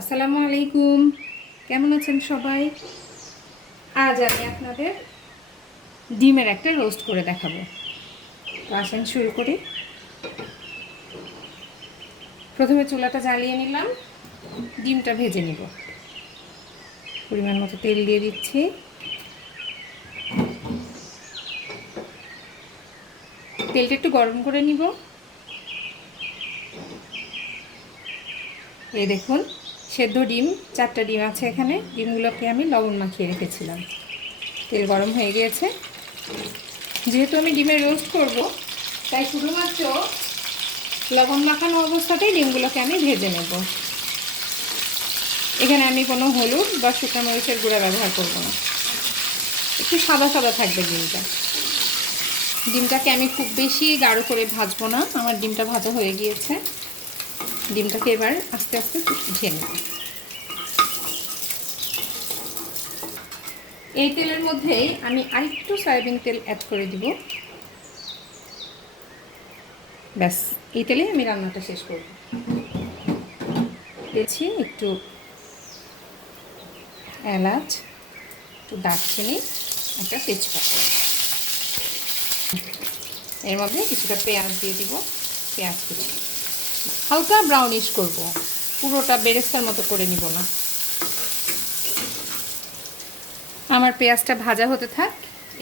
আসসালামু আলাইকুম, কেমন আছেন সবাই? আজ আমি আপনাদের ডিমের একটা রোস্ট করে দেখাবো। তো আসেন শুরু করি। প্রথমে চুলাটা জ্বালিয়ে নিলাম, ডিমটা ভেজে নিব। পরিমাণ মতো তেল দিয়ে দিচ্ছি। তেলটা একটু গরম করে নিব। এই দেখুন, সেদ্ধ ডিম 4টা ডিম আছে এখানে। ডিমগুলোকে আমি লবণ মাখিয়ে রেখেছিলাম। তেল গরম হয়ে গিয়েছে। যেহেতু আমি ডিমের রোস্ট করব, তাই শুধুমাত্র লবণ মাখানো অবস্থাতেই ডিমগুলোকে আমি ভেজে নেব। এখানে আমি কোনো হলুদ বা শুকনো মরিচের গুঁড়া ব্যবহার করব না, একটু সাদা সাদা থাকবে ডিমটা। ডিমটাকে আমি খুব বেশি গাঢ় করে ভাজবো না, আমার ডিমটা ভাজা হয়ে গিয়েছে। ডিমটাকে এবার আস্তে আস্তে উঠিয়ে নেব। এই তেলের মধ্যেই আমি আরেকটু সয়াবিন তেল অ্যাড করে দিব। ব্যাস, এই তেলে আমি রান্নাটা শেষ করব। দিয়েছি একটু এলাচ, একটু দারচিনি, একটা তেজপাতা। এর মধ্যে কিছুটা পেঁয়াজ দিয়ে দিব, পেঁয়াজ কুচি হালকা ব্রাউনিশ করব, পুরোটা বেরেস্তার মতো করে নিব না। আমার পেঁয়াজটা ভাজা হতে থাক।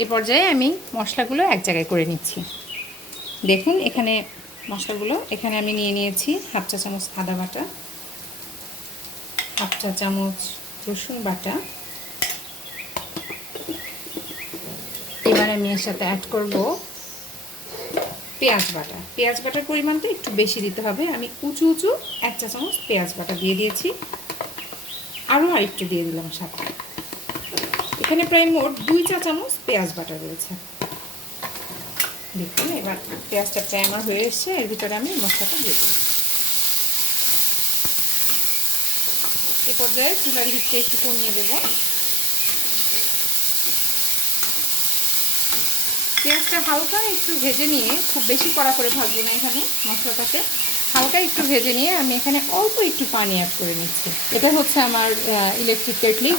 এ পর্যায়ে আমি মশলাগুলো এক জায়গায় করে নিচ্ছি। দেখুন এখানে মশলাগুলো এখানে আমি নিয়ে নিয়েছি। 1/2 চা চামচ আদা বাটা, 1/2 চা চামচ রসুন বাটা। এবার আমি এর সাথে অ্যাড করব পেঁয়াজ বাটা। পেঁয়াজ বাটার পরিমাণটা একটু বেশি দিতে হবে। আমি উঁচু 1 চা চামচ পেঁয়াজ বাটা দিয়ে দিয়েছি, আরও আরেকটু দিয়ে দিলাম সাথে। এখানে প্রায় মোট 2 চা চামচ পেঁয়াজ বাটা রয়েছে। দেখুন এবার পেঁয়াজটা প্রায় আমার হয়ে এসছে। এর ভিতরে আমি মশলাটা দিয়ে দিই। এ পর্যায়ে চুলার হিটটা একটু কমিয়ে দেব। পেঁয়াজটা হালকা একটু ভেজে নিয়ে, খুব বেশি কড়া করে ভাজবো না, এখানে মশলাটাকে হালকা একটু ভেজে নিয়ে আমি এখানে অল্প একটু পানি অ্যাড করে নিচ্ছি। এটা হচ্ছে আমার ইলেকট্রিক কেটলি।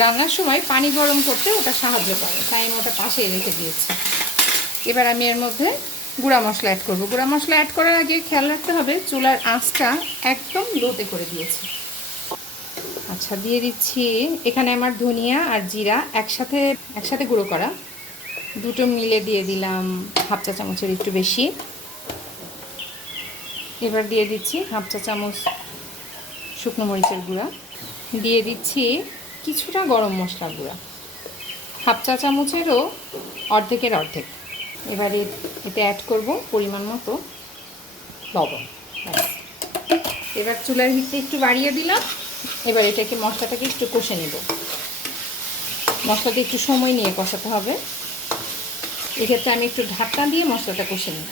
রান্নার সময় পানি গরম করতে ওটা সাহায্য করে, তাই আমি ওটা পাশেই রেখে দিয়েছি। এবার আমি এর মধ্যে গুঁড়া মশলা অ্যাড করব। গুঁড়া মশলা অ্যাড করার আগে খেয়াল রাখতে হবে চুলার আঁচটা একদম লোতে করে দিয়েছি। আচ্ছা, দিয়ে দিচ্ছি এখানে আমার ধনিয়া আর জিরা একসাথে গুঁড়ো করা, দুটো মিলে দিয়ে দিলাম 1/2 চা চামচের একটু বেশি। এবার দিয়ে দিচ্ছি 1/2 চা চামচ শুকনো মরিচের গুঁড়া, দিয়ে দিচ্ছি কিছুটা গরম মশলার গুঁড়া, 1/2 চা চামচেরও অর্ধেকের অর্ধেক। এবারে এতে অ্যাড করব পরিমাণ মতো লবণ। এবার চুলার হিটটা একটু বাড়িয়ে দিলাম। এবার এটাকে মশলাটাকে একটু কষে নেব। মশলাটা একটু সময় নিয়ে কষাতে হবে। এক্ষেত্রে আমি একটু ঢাকনা দিয়ে মশলাটা কষে নেব।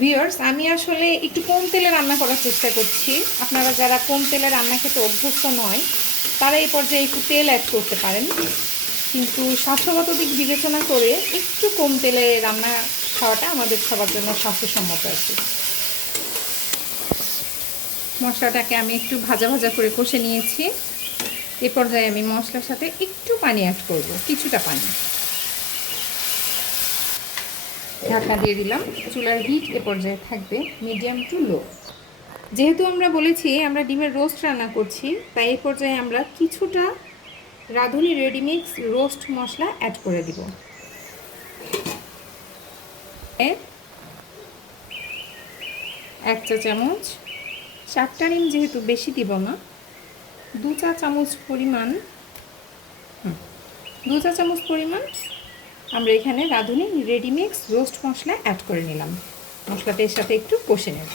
ভিউয়ার্স, আমি আসলে একটু কম তেলে রান্না করার চেষ্টা করছি। আপনারা যারা কম তেলে রান্না খেতে অভ্যস্ত নয়, তারা এই পর্যায়ে একটু তেল অ্যাড করতে পারেন, কিন্তু স্বাস্থ্যগত দিক বিবেচনা করে একটু কম তেলে রান্না খাওয়াটা আমাদের সবার জন্য স্বাস্থ্যসম্মত আছে। মশলাটাকে আমি একটু ভাজা ভাজা করে কষে নিয়েছি। এ পর্যায়ে আমি মশলার সাথে একটু পানি অ্যাড করব, কিছুটা পানি। ঢাকা দিয়ে দিলাম। চুলার হিট এ পর্যায়ে থাকবে মিডিয়াম টু লো। যেহেতু আমরা বলেছি আমরা ডিমের রোস্ট রান্না করছি, তাই এই পর্যায়ে আমরা কিছুটা রাঁধুনি রেডিমিক্স রোস্ট মশলা অ্যাড করে দিব। 1 চা চামচ, 4টা ডিম যেহেতু বেশি দিব না, 2 চা চামচ পরিমাণ আমরা এখানে রাঁধুনি রেডিমিক্স রোস্ট মশলা অ্যাড করে নিলাম। মশলাটা এর সাথে একটু কষে নেব।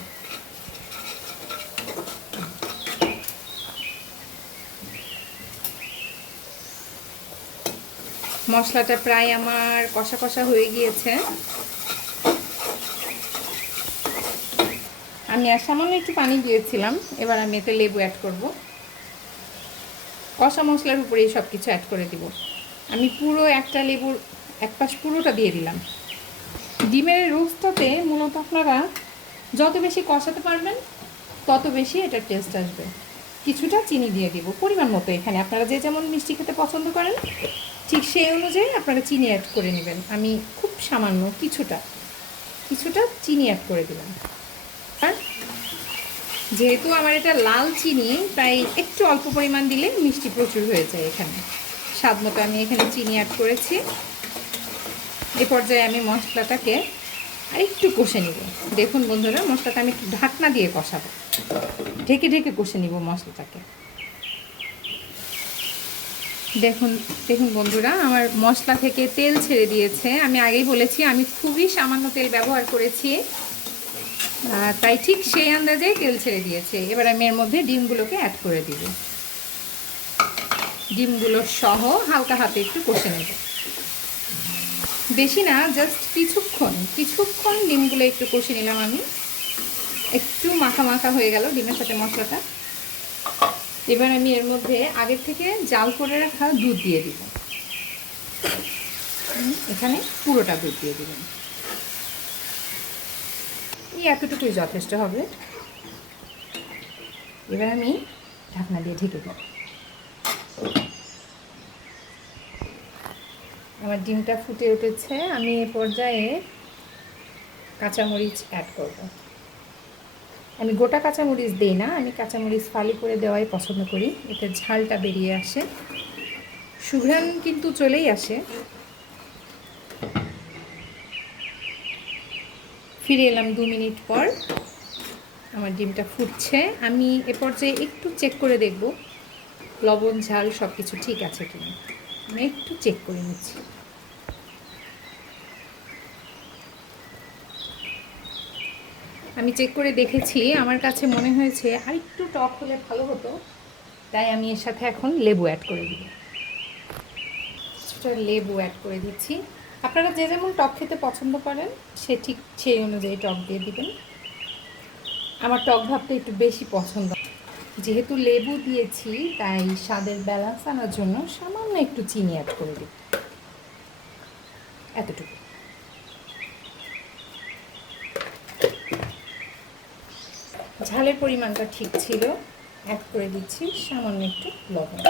মশলাটা প্রায় আমার কষা কষা হয়ে গিয়েছে। আমি আর সামান্য একটু পানি দিয়েছিলাম। এবার আমি এতে লেবু অ্যাড করব। কষা মশলার উপরে সব কিছু অ্যাড করে দিব। আমি পুরো একটা লেবুর এক পাশ পুরোটা দিয়ে দিলাম। ডিমের রোস্টটাতে মূলত আপনারা যত বেশি কষাতে পারবেন তত বেশি এটার টেস্ট আসবে। কিছুটা চিনি দিয়ে দিব পরিমাণ মতো, এখানে আপনারা যে যেমন মিষ্টি খেতে পছন্দ করেন ঠিক সেই অনুযায়ী আপনারা চিনি অ্যাড করে নেবেন। আমি খুব সামান্য কিছুটা চিনি অ্যাড করে দিলাম। আর যেহেতু আমার এটা লাল চিনি, তাই একটু অল্প পরিমাণ দিলে মিষ্টি প্রচুর হয়ে যায়। এখানে স্বাদ মতো আমি এখানে চিনি অ্যাড করেছি। এ পর্যায়ে আমি মশলাটাকে আরেকটু কষে নিব। দেখুন বন্ধুরা, মশলাটা আমি একটু ঢাকনা দিয়ে কষাবো, ঢেকে ঢেকে কষে নিব মশলাটাকে। দেখুন দেখুন বন্ধুরা, আমার মশলা থেকে তেল ছেড়ে দিয়েছে। আমি আগেই বলেছি আমি খুবই সামান্য তেল ব্যবহার করেছি, তাই ঠিক সেই আন্দাজেই তেল ছেড়ে দিয়েছে। এবার আমি এর মধ্যে ডিমগুলোকে অ্যাড করে দিব। ডিমগুলো সহ হালকা হাতে একটু কষে নেব, বেশি না, জাস্ট কিছুক্ষণ ডিমগুলো একটু কষে নিলাম আমি। একটু মাখা মাখা হয়ে গেল ডিমের সাথে মশলাটা। এবার আমি এর মধ্যে আগের থেকে জাল করে রাখা দুধ দিয়ে দিব। এখানে পুরোটা দুধ দিয়ে দিলাম, এই এতটুকুই যথেষ্ট হবে। এবার আমি ঢাকনা দিয়ে ঢেকে দেব। আমার ডিমটা ফুটে উঠেছে। আমি এ পর্যায়ে কাঁচামরিচ অ্যাড করব। আমি গোটা কাঁচামরিচ দিই না, আমি কাঁচামরিচ ফালি করে দেওয়াই পছন্দ করি, এতে ঝালটা বেরিয়ে আসে, সুঘ্রাণ কিন্তু চলেই আসে। ফিরে এলাম 2 মিনিট পর। আমার ডিমটা ফুটছে। আমি এ পর্যায়ে একটু চেক করে দেখব লবণ ঝাল সব কিছু ঠিক আছে কিনা। আমি একটু চেক করে নিচ্ছি। আমি চেক করে দেখেছি, আমার কাছে মনে হয়েছে আর একটু টক হলে ভালো হতো, তাই আমি এর সাথে এখন লেবু অ্যাড করে দিব। কিছুটা লেবু অ্যাড করে দিচ্ছি। আপনারা যে যেমন টক খেতে পছন্দ করেন সে ঠিক সেই অনুযায়ী টক দিয়ে দিবেন। আমার টক ভাবটা একটু বেশি পছন্দ, যেহেতু লেবু দিয়েছি তাই স্বাদের ব্যালেন্স আনার জন্য সামান্য একটু চিনি অ্যাড করে দিই, এতটুকু। ঝালের পরিমাণটা ঠিক ছিল, অ্যাড করে দিচ্ছি সামান্য একটু লবণ।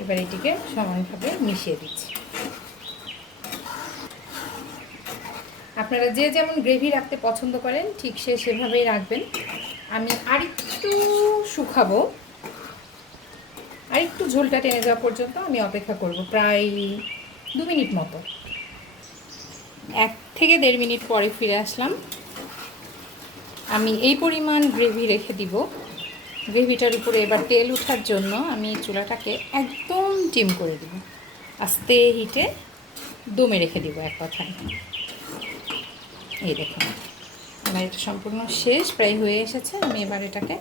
এবার এটিকে সমানভাবে মিশিয়ে দিচ্ছি। আপনারা যে যেমন গ্রেভি রাখতে পছন্দ করেন ঠিক সেভাবেই রাখবেন। আমি আরেকটু শুকাবো, আরেকটু ঝোলটা টেনে যাওয়া পর্যন্ত আমি অপেক্ষা করব, প্রায় 2 মিনিট মতো। 1 থেকে 1.5 মিনিট পরে ফিরে আসলাম। আমি এই পরিমাণ গ্রেভি রেখে দিব। গ্রেভিটার উপরে এবার তেল ওঠার জন্য আমি চুলাটাকে একদম ডিম করে দিব, আস্তে হিটে দমে রেখে দিব এক কথায়। এই দেখুন আমার এটা সম্পূর্ণ শেষ, প্রায় হয়ে এসেছে। আমি এবার এটাকে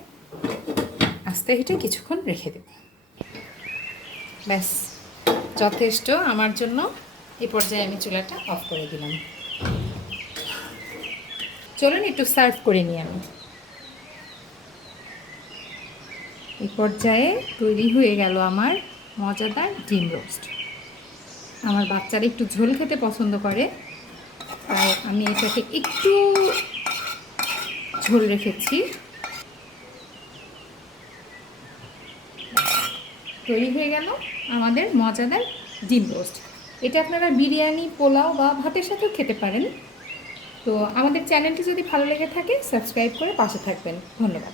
আস্তে হিটে কিছুক্ষণ রেখে দেব। ব্যাস যথেষ্ট আমার জন্য। এই পর্যায়ে আমি চুলাটা অফ করে দিলাম। চলুন একটু সার্ভ করে নিই আমি। এই পর্যায়ে তৈরি হয়ে গেল আমার মজাদার ডিম রোস্ট। আমার বাচ্চারা একটু ঝোল খেতে পছন্দ করে, তাই আমি এটাকে একটু ঝোল রেখেছি। তৈরি হয়ে গেল আমাদের মজাদার ডিম রোস্ট। এটা আপনারা বিরিয়ানি, পোলাও বা ভাতের সাথেও খেতে পারেন। তো আমাদের চ্যানেলটি যদি ভালো লেগে থাকে সাবস্ক্রাইব করে পাশে থাকবেন। ধন্যবাদ।